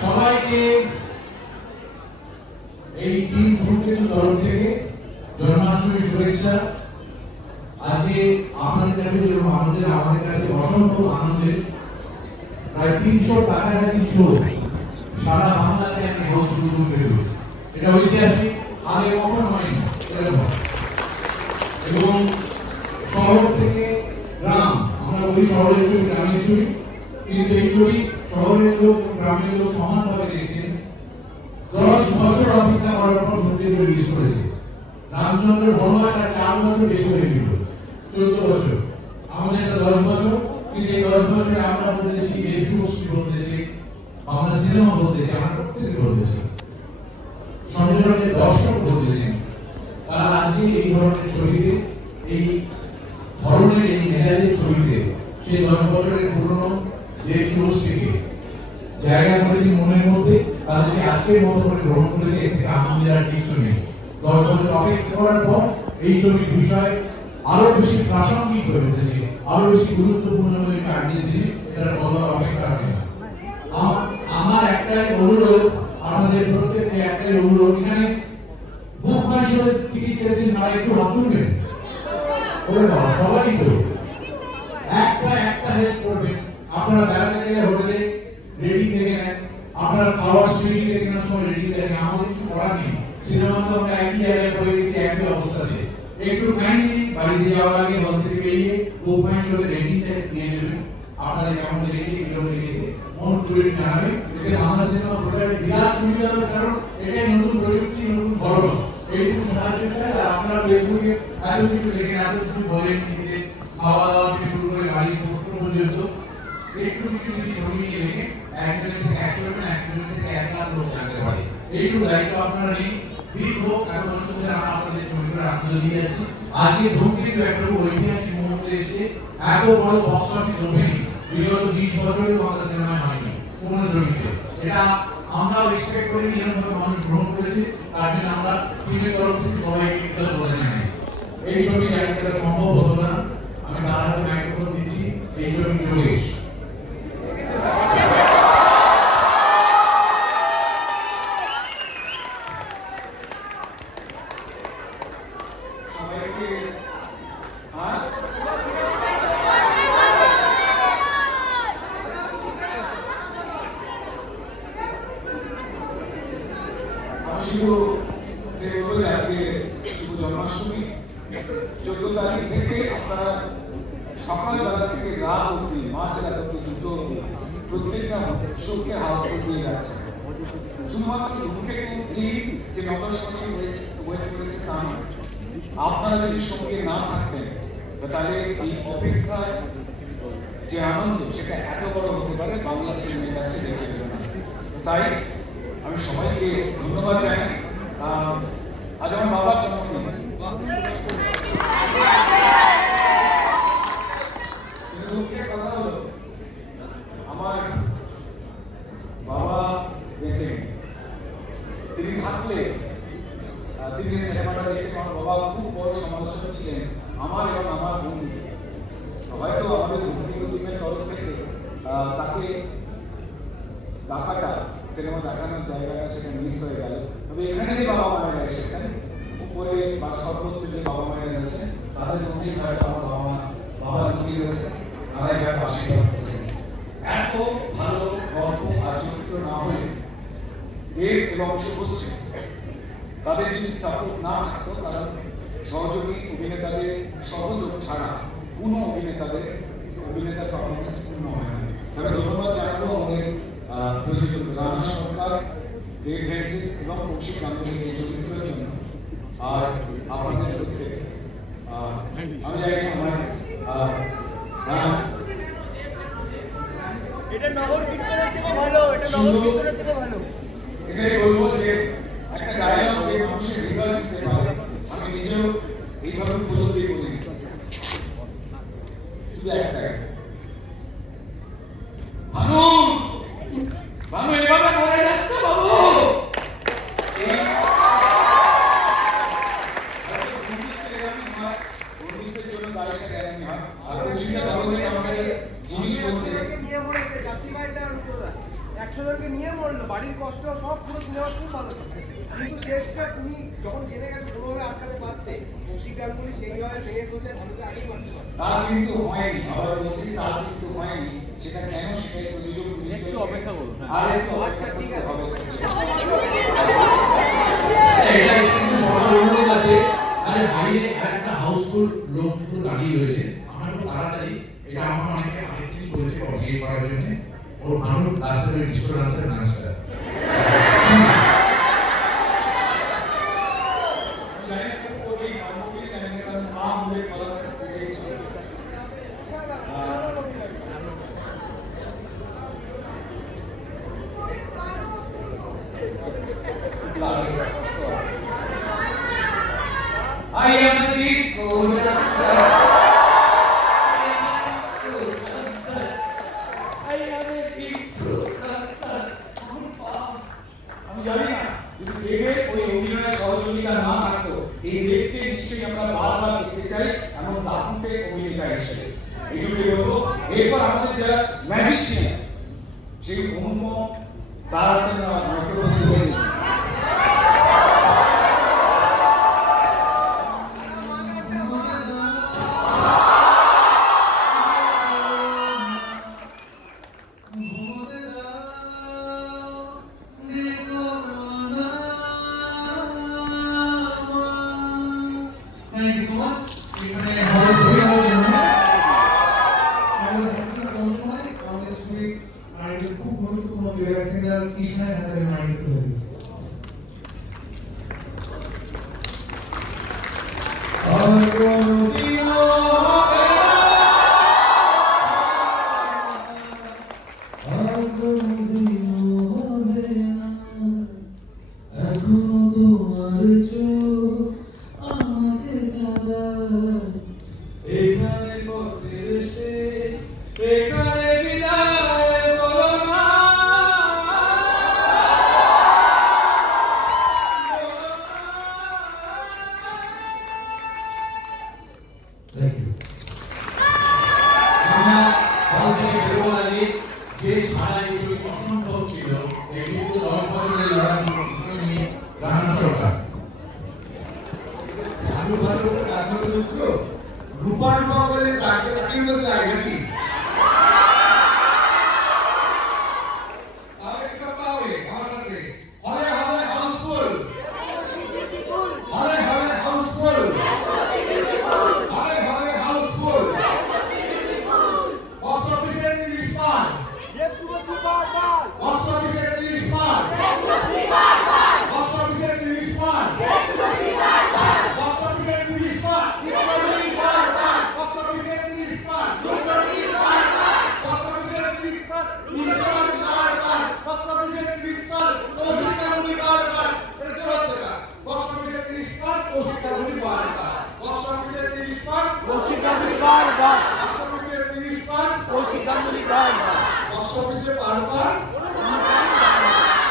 সবাইকে এই টিম ধূমকেতু তরফ থেকে জন্মাষ্টমীর শুভেচ্ছা। আজকে আপনাদের কাছে যেরকম আনন্দের, আমাদের কাছে অসম্ভব আনন্দের। প্রায় 300 কাছাকাছি শো সারা বাংলাতে আমি হোস্ট ধূমকেতু, এটা ঐতিহাসিক, আগে কখনো হয়নি এরকম। এবং শহর থেকে গ্রাম, আমরা বলি শহরের ছবি গ্রামের ছবি, কিন্তু এই ছবি শহরের লোক গ্রামের লোক সমানভাবে দেখছেন। 10 বছর অপেক্ষা করার পর ধূমকেতু রিলিজ করেছে। রামচন্দ্র বনবাস আর 4 বছর বেশি হয়েছিল, 14 বছর। আমাদের এটা 10 বছর, কিন্তু এই 10 বছরে আমরা বলতেছি এই শুভশ্রী বলতেছি, বাংলা সিনেমা বলতেছি, আমরা প্রত্যেকে বলতেছি, সঙ্গে সঙ্গে দর্শক বলতেছেন। তারা আজকে এই ধরনের ছবিতে, এই ধরনের এই মেডালের ছবিতে সেই 10 বছরের পুরনো যে শুভশ্রীকে জায়গা করেছে মনের মধ্যে, তাদেরকে আজকের মতো করে গ্রহণ করেছে। এর থেকে আনন্দের আর কিছু নেই। 10 বছর অপেক্ষা করার পর এই ছবির বিষয় আরো বেশি প্রাসঙ্গিক হয়ে উঠেছে, আরো বেশি গুরুত্বপূর্ণ হয়ে আজকের দিনে এটার বলার অপেক্ষা রাখে না। আমার একটাই অনুরোধ, আপনাদের প্রত্যেককে একটাই অনুরোধ, এখানে বুক মাই শোর টিকিট কেটেছেন, তারা একটু হাত তুলবেন। ওরে বাবা, সবাই তো একটা হেল্প করবেন। আপনারা বেড়াতে গেলে হোটেলে রেডি থেকে নেন, আপনারা খাওয়ার সুইটিতে কেনার সময় রেডি থাকেন। আমাদের কিছু করার নেই, সিনেমা তো আমরা একই জায়গায় পড়ে গেছি, একই অবস্থাতে। একটু কাইন্ডলি বাড়িতে যাওয়ার আগে হল থেকে বেরিয়ে বুক মাই শোর রেটিংটা দিয়ে দেবেন। আপনাদের কেমন লেগেছে, কিরকম লেগেছে মন খুলে জানাবেন। এতে বাংলা সিনেমা প্রচারের বিরাট সুবিধা হবে, কারণ এটাই নতুন প্রযুক্তি, নতুন ধরন। এইটুকু সাহায্য চাই। আর আপনারা ফেসবুকে এত কিছু লেখেন, এত কিছু বলেন, নিজেদের খাওয়া দাওয়া থেকে শুরু করে বাড়ির পোস্ট পর্যন্ত একটু কিছু যদি ছবি নিয়ে লেখেন, 1 মিনিট থেকে 100 জন, 100 জন থেকে 1 লাখ লোক জানতে পারে। এইটুকু দায়িত্ব আপনারা নিন। দীর্ঘ এত বছর ধরে আমরা আপনাদের ছবিগুলো আপনাদের দিয়ে যাচ্ছি। আজকে ধূমকেতু একটা ঐতিহাসিক মুহূর্তে এসে এত বড় বক্স অফিস ওপেনিং বিগত 20 বছরেও বাংলা সিনেমায় হয়নি কোন ছবিতে। এটা আমরাও এক্সপেক্ট করিনি, এরকমভাবে মানুষ গ্রহণ করেছে। তার জন্য আমরা টিমের তরফ থেকে সবাইকে এটা বলে জানাই। এই ছবি ডাইরেক্টর সম্ভব হতো না, আমি তার হাতে মাইক্রোফোন দিচ্ছি, এই ছবি চলে এসে সবাইকে শুভ আজকে শুভ জন্মাষ্টমী। 14 তারিখ থেকে আপনারা সকালবেলা থেকে রাত অব্দি, মাঝরাত অব্দি, দুটো অব্দি প্রত্যেকটা শোকে হাউসফুল দিয়ে যাচ্ছে। শুধুমাত্র ধূমকেতু যে 9-10 বছর ওয়েট করেছে তা নয়, আপনারা যদি সঙ্গে না থাকবেন তাহলে এই অপেক্ষায় যে আনন্দ সেটা এত বড় হতে পারে বাংলা ফিল্ম ইন্ডাস্ট্রি দেখে দেবে না। তাই আমি সবাইকে ধন্যবাদ জানাই। আজ আমার বাবার জন্মদিন, কিন্তু দুঃখের কথা হলো আমার বাবা বেঁচে নেই। তিনি থাকলে তিনি সিনেমাটা দেখতেন। আমার বাবা খুব বড় সমালোচক ছিলেন আমার এবং আমার বন্ধু। হয়তো আমাদের ধূমকেতু টিমের তরফ থেকে তাকে ডাকাটা, সিনেমা দেখানোর জায়গাটা সেখানে মিস হয়ে গেল। তবে এখানে যে বাবা মায়েরা এসেছেন, উপরে বা সর্বত্র যে বাবা মায়েরা রয়েছেন, তাদের মধ্যেই হয়তো আমার বাবা লুকিয়ে রয়েছে, তারাই হয়তো আশীর্বাদ করছেন। এত ভালো গল্প আর চরিত্র না হলে দেব এবং শুভশ্রী তাদের যদি সাপোর্ট না থাকতো, কারণ সহযোগী অভিনেতাদের সহযোগ ছাড়া কোনো অভিনেতার পারফরমেন্স পূর্ণ হয় না। আমি ধন্যবাদ জানাবো আমাদের প্রযোজক রানা সরকার, দেব ভেঞ্চেস এবং কৌশিক গাঙ্গুলির এই চরিত্রের জন্য। আর আপনাদের প্রত্যেকে আমি জানি আমার এটা নগর কীর্তনের থেকে ভালো, এটা নগর কীর্তনের থেকে ভালো। এটাই বলবো যে একটা ডায়লগ যে মানুষের হৃদয় ছুঁতে পারে, আমি নিজেও এইভাবে উপলব্ধি করি। শুধু একটাই, ভানু ভানু এভাবে মরে যাস না বাবু। বন্ধুত্বের জন্য দায়িত্ব এরকমই হয়। আর কৌশিকটা যখন থেকে আমাকে জিনিস বলছে নিয়ে মরেছে, জাস্টিফাইডটা 100 জনকে নিয়ে মরলো, বাড়ির কষ্ট সব পুরো সিনেমা খুব ভালো। কিন্তু শেষটা তুমি যখন জেনে গেছো কোনোভাবে আটকাতে পারতে, কৌশিক গাঙ্গুলি সেইভাবে ভেঙে তুলছে, ভালোকে আগেই মারতে পারতে। তা কিন্তু হয়নি, আবার বলছি তা কিন্তু হয়নি। সেটা কেন, সেটাই প্রযোজক একটু অপেক্ষা করুন। আর একটু অপেক্ষা করতে হবে। এটা কিন্তু সবার অনুরোধ আছে, আরে বাইরে একটা হাউসফুল লোক শুধু দাঁড়িয়ে রয়েছে, আমরা খুব তাড়াতাড়ি, এটা আমার অনেকে আগে থেকে বলেছে বিয়ে করার জন্য, ওর ভালো রাস্তায় ডিস্কো ডান্সের নাচটা। জানি না খুব কঠিন, আমি কি জানি না, কারণ মা বলে বলা হয়েছে। I am a disco dancer. I am a disco dancer. আমি জানি না যদি দেবের ওই অভিনয়ের সহযোগিতা না থাকতো, এই দেবকে নিশ্চয়ই আমরা বারবার দেখতে চাই এমন দাপুটে অভিনেতা হিসেবে। এইটুকুই বলবো। এরপর আমাদের যারা ম্যাজিশিয়ান, সেই অনুপম, তার হাতে মাইক্রোফোন তুলে দিন। Thank you so much. এখানে আমাদের অভিনয়ের জন্য আমাদের আমাদের ছবি আরেকজন খুব গুরুত্বপূর্ণ প্লেয়ার সিঙ্গার কৃষ্ণের হাতে মাইক তুলে দিচ্ছে। এখানে পথের শেষ, এখানে বিদায় বলো না। Thank you. আমরা হল থেকে বেরোবার আগে যে ছাড়া এগুলি অসম্ভব ছিল, এটি 10 বছরের লড়াই নিয়ে রানা সরকার। ভালো ভালো কাজ করতে রূপা রূপা করে কাটতে তাকিয়ে তো চাই নাকি আরেকটা পাবে আমার সাথে হলে হবে হাউসফুল হলে হবে হাউসফুল হলে হবে হাউসফুল বক্স অফিসের 30 পার বক্স অফিসের 30 পার বক্স অফিসের 30 পার বক্স অফিসের 30 পার বক্স অফিসের 30 পার বক্স অফিসের 30 পার বক্স অফিসের 30 পার কৌশিক গাঙ্গুলি বারবার এটা তো হচ্ছে না বক্স অফিসের 30 পার কৌশিক গাঙ্গুলি বারবার বক্স অফিসের 30 পার কৌশিক গাঙ্গুলি বারবার, বক্স অফিসের 30 পার কৌশিক গাঙ্গুলি বারবার, বক্স অফিসে বারবার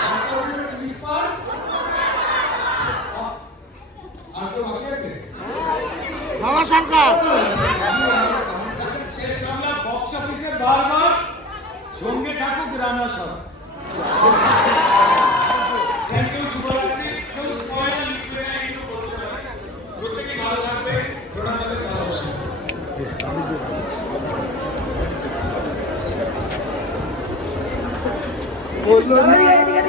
বক্স অফিসের 30 পার আর তো বাকি আছে বাবা সরকার। শেষ বাংলা বক্স অফিসে বারবার সঙ্গে থাকুক রানা সর। থ্যাংক ইউ, শুভরাত্রি। কেউ স্পয়লার লিখবে না, একটু বলতে পারে। প্রত্যেকে ভালো থাকবে, প্রণাম, ভালোবাসা। এদিকে